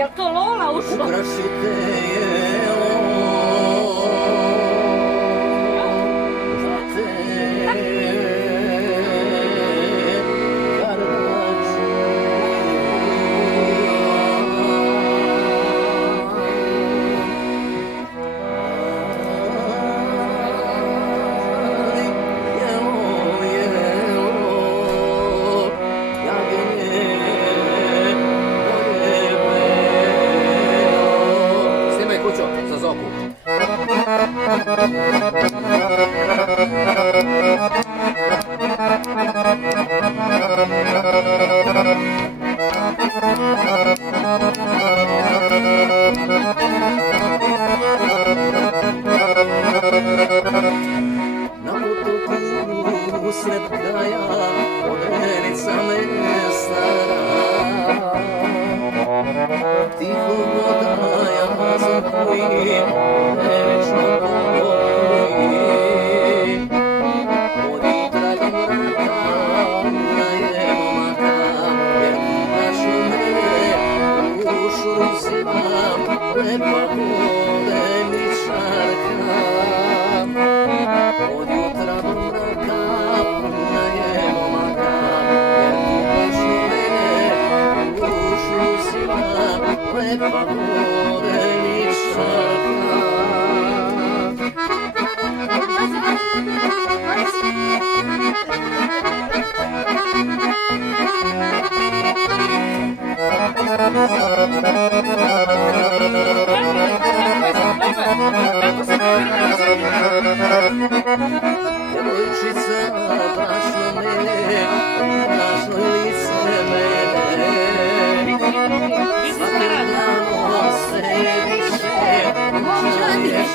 Jel to Lola ušla? Ukrašite je on, za te za Zoku. Na putu usred kraja podenica me stara, tiho vodaja zapoji, nevečno pokoji. Vodi tragom raka, unaje momaka, jer kupaš u mene, u šuru zivam, lepa vodeničarka. Od jutra do mraka, unaje momaka, jer kupaš u mene, u šuru zivam, lepa vodeničarka. Djevojčica, brašno mene, brašno lice mene, svakim danom sve više, učaješ,